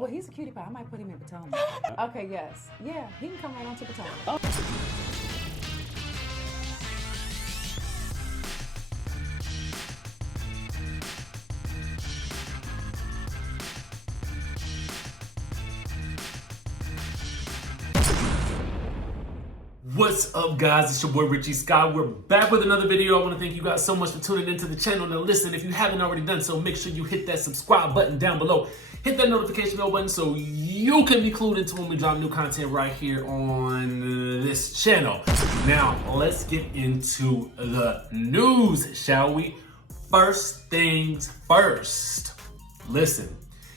Well, he's a cutie pie. I might put him in Potomac. Okay, yes. Yeah, he can come right on to Potomac. What's up, guys? It's your boy Richie Sky. We're back with another video. I want to thank you guys so much for tuning into the channel. Now listen, if you haven't already done so, make sure you hit that subscribe button down below. Hit that notification bell button so you can be clued into when we drop new content right here on this channel. Now, let's get into the news, shall we? First things first. Listen,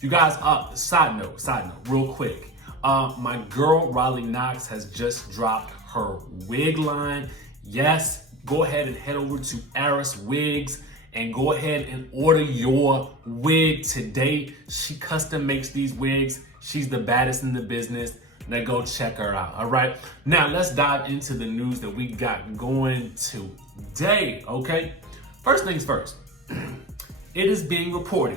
you guys, side note, real quick. My girl, Riley Knox, has just dropped her wig line. Yes, go ahead and head over to Aris Wigs and go ahead and order your wig today. She custom makes these wigs. She's the baddest in the business. Now go check her out, all right? Now let's dive into the news that we got going today, okay? First things first, it is being reported,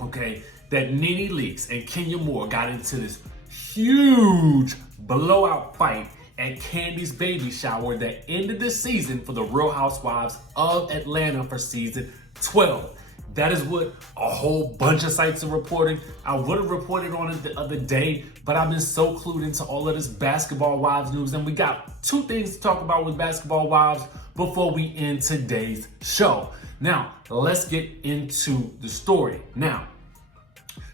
okay, that Nene Leakes and Kenya Moore got into this huge blowout fight at Kandi's baby shower that ended the season for the Real Housewives of Atlanta for season 12. That is what a whole bunch of sites are reporting. I would have reported on it the other day, but I've been so clued into all of this Basketball Wives news, and we got two things to talk about with Basketball Wives before we end today's show. Now, let's get into the story. Now,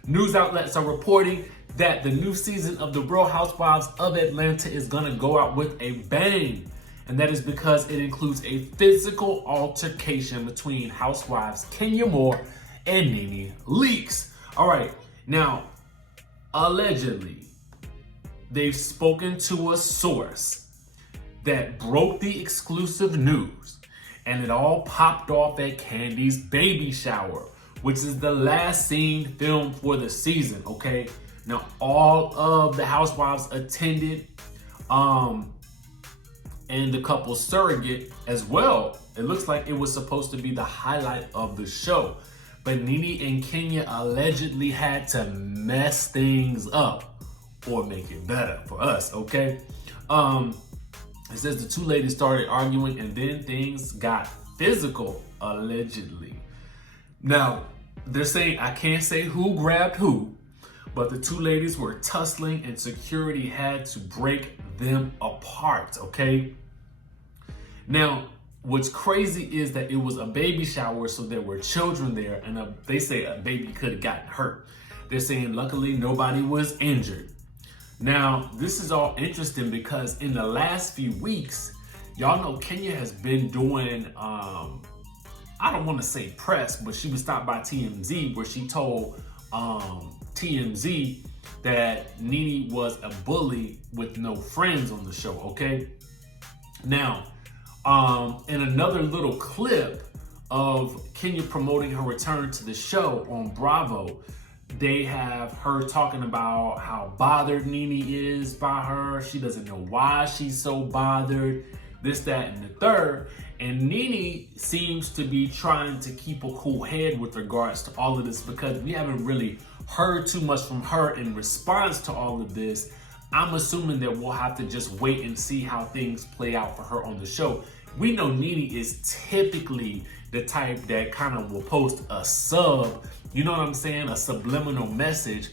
news outlets are reporting that the new season of the Real Housewives of Atlanta is gonna go out with a bang. And that is because it includes a physical altercation between housewives Kenya Moore and Nene Leakes. All right, now, allegedly, they've spoken to a source that broke the exclusive news, and it all popped off at Kandi's baby shower, which is the last scene filmed for the season, okay? Now, all of the housewives attended, and the couple surrogate as well. It looks like it was supposed to be the highlight of the show. But Nene and Kenya allegedly had to mess things up or make it better for us, okay? It says the two ladies started arguing and then things got physical, allegedly. Now, they're saying, I can't say who grabbed who, but the two ladies were tussling and security had to break them apart, okay? Now, what's crazy is that it was a baby shower, so there were children there, and they say a baby could have gotten hurt. They're saying luckily nobody was injured. Now, this is all interesting because in the last few weeks, y'all know Kenya has been doing, I don't want to say press, but she was stopped by TMZ where she told TMZ that Nene was a bully with no friends on the show, okay? Now, in another little clip of Kenya promoting her return to the show on Bravo, they have her talking about how bothered Nene is by her. She doesn't know why she's so bothered, this, that, and the third. And Nene seems to be trying to keep a cool head with regards to all of this because we haven't really heard too much from her in response to all of this. I'm assuming that we'll have to just wait and see how things play out for her on the show. We know Nene is typically the type that kind of will post a sub, you know what I'm saying, a subliminal message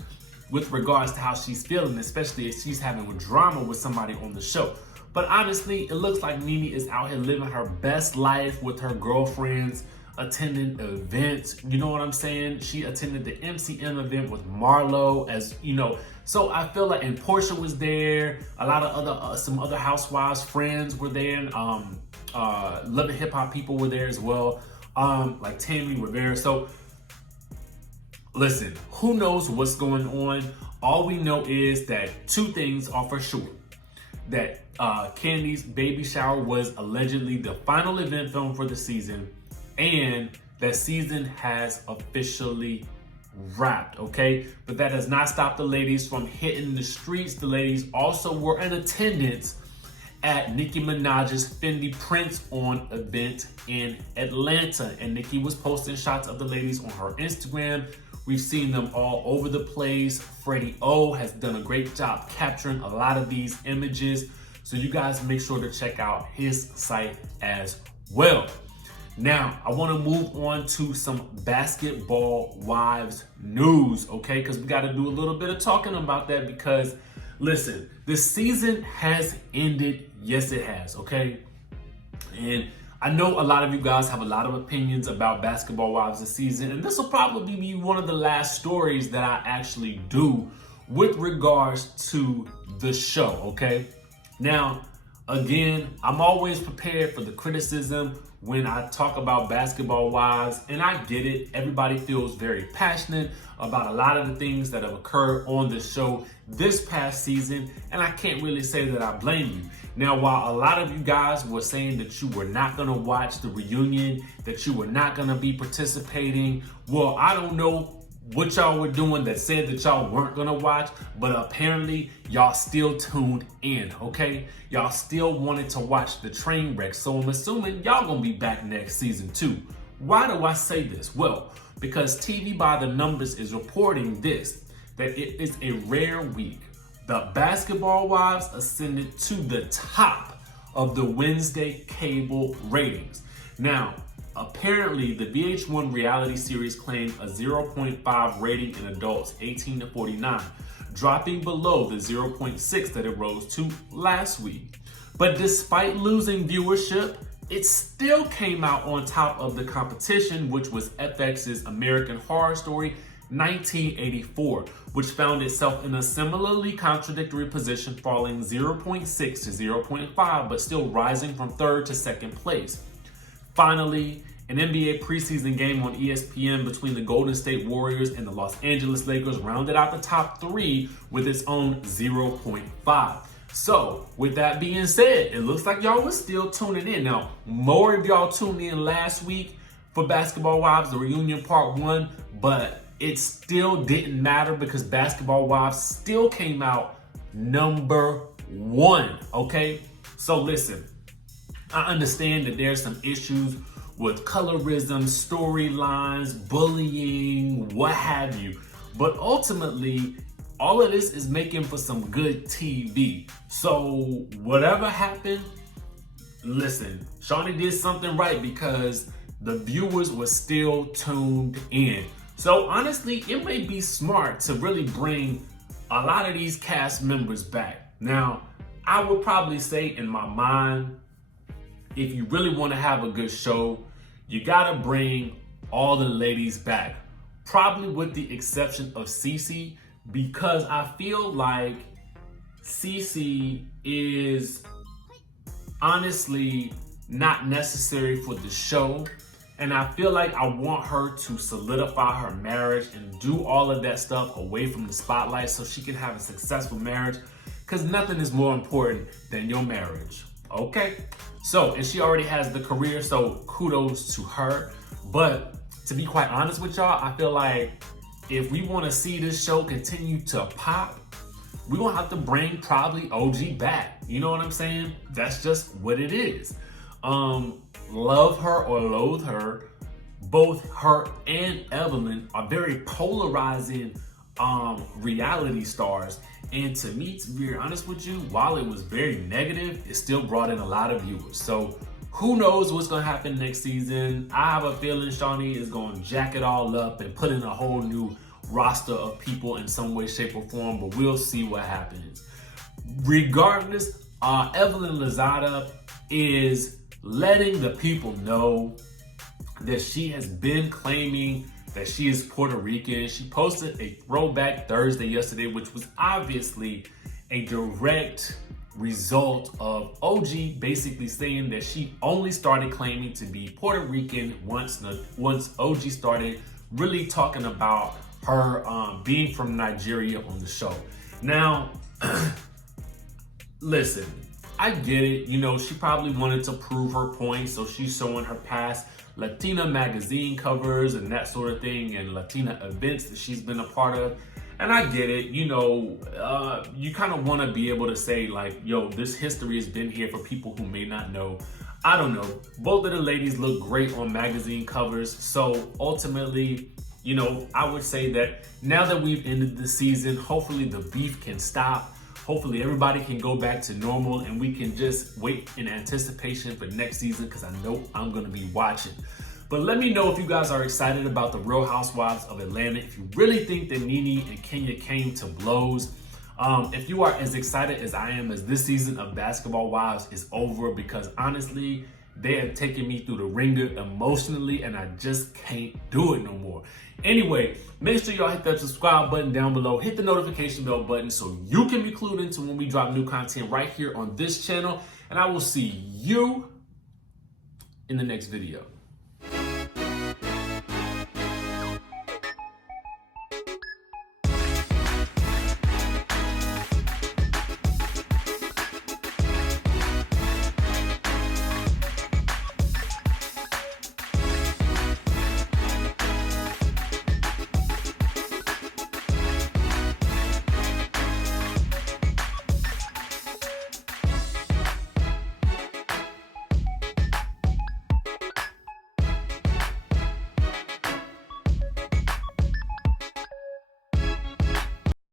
with regards to how she's feeling, especially if she's having a drama with somebody on the show. But honestly, it looks like Nene is out here living her best life with her girlfriends, attending events, you know what I'm saying? She attended the MCM event with Marlo, as you know. So I feel like, and Porsha was there, a lot of other, some other housewives friends were there, and Love and Hip Hop people were there as well, like Tammy were there. So listen, who knows what's going on? All we know is that two things are for sure. That Kandi's baby shower was allegedly the final event film for the season, and that season has officially wrapped, okay? But that does not stop the ladies from hitting the streets. The ladies also were in attendance at Nicki Minaj's Fendi Prince On event in Atlanta. And Nicki was posting shots of the ladies on her Instagram We've seen them all over the place. Freddie O has done a great job capturing a lot of these images. So you guys make sure to check out his site as well. Now, I want to move on to some basketball wives news, okay? Because we got to do a little bit of talking about that because, listen, this season has ended. Yes, it has, okay? And I know a lot of you guys have a lot of opinions about basketball wives this season, and this will probably be one of the last stories that I actually do with regards to the show, okay? Now, again, I'm always prepared for the criticism when I talk about basketball wives, and I get it. Everybody feels very passionate about a lot of the things that have occurred on the show this past season, and I can't really say that I blame you. Now, while a lot of you guys were saying that you were not gonna watch the reunion, that you were not gonna be participating, well, I don't know what y'all were doing that said that y'all weren't gonna watch, but apparently y'all still tuned in, okay? Y'all still wanted to watch the train wreck, so I'm assuming y'all gonna be back next season too. Why do I say this? Well, because TV by the Numbers is reporting this, that it is a rare week. The basketball wives ascended to the top of the Wednesday cable ratings. Now, apparently, the VH1 reality series claimed a 0.5 rating in adults 18 to 49, dropping below the 0.6 that it rose to last week. But despite losing viewership, it still came out on top of the competition, which was FX's American Horror Story 1984, which found itself in a similarly contradictory position, falling 0.6 to 0.5, but still rising from third to second place. Finally, an NBA preseason game on ESPN between the Golden State Warriors and the Los Angeles Lakers rounded out the top three with its own 0.5. So, with that being said, it looks like y'all was still tuning in. Now, more of y'all tuned in last week for Basketball Wives, the reunion part 1, but it still didn't matter because Basketball Wives still came out number 1, okay? So listen, I understand that there's some issues with colorism, storylines, bullying, what have you. But ultimately, all of this is making for some good TV. So whatever happened, listen, Shawnee did something right because the viewers were still tuned in. So honestly, it may be smart to really bring a lot of these cast members back. Now, I would probably say in my mind, if you really want to have a good show, you gotta bring all the ladies back. Probably with the exception of Cece, because I feel like Cece is honestly not necessary for the show. And I feel like I want her to solidify her marriage and do all of that stuff away from the spotlight so she can have a successful marriage, because nothing is more important than your marriage, okay? So, and she already has the career, so kudos to her. But to be quite honest with y'all, I feel like if we want to see this show continue to pop, we're going to have to bring probably OG back. You know what I'm saying? That's just what it is. Love her or loathe her, both her and Evelyn are very polarizing reality stars. And to me, to be honest with you, while it was very negative, it still brought in a lot of viewers. So who knows what's gonna happen next season? I have a feeling Shawnee is gonna jack it all up and put in a whole new roster of people in some way, shape, or form, but we'll see what happens. Regardless, Evelyn Lozada is letting the people know that she has been claiming that she is Puerto Rican. She posted a throwback Thursday yesterday, which was obviously a direct result of OG basically saying that she only started claiming to be Puerto Rican once OG started really talking about her being from Nigeria on the show. Now, listen, I get it. You know, she probably wanted to prove her point, so she's showing her past Latina magazine covers and that sort of thing, and Latina events that she's been a part of. And I get it, you know, you kind of want to be able to say like, yo, this history has been here for people who may not know. I don't know. Both of the ladies look great on magazine covers. So ultimately, you know, I would say that now that we've ended the season, hopefully the beef can stop. Hopefully everybody can go back to normal and we can just wait in anticipation for next season, because I know I'm gonna be watching. But let me know if you guys are excited about the Real Housewives of Atlanta. If you really think that Nene and Kenya came to blows. If you are as excited as I am as this season of Basketball Wives is over, because honestly, they have taken me through the ringer emotionally and I just can't do it no more. Anyway, make sure y'all hit that subscribe button down below. Hit the notification bell button so you can be clued into when we drop new content right here on this channel. And I will see you in the next video.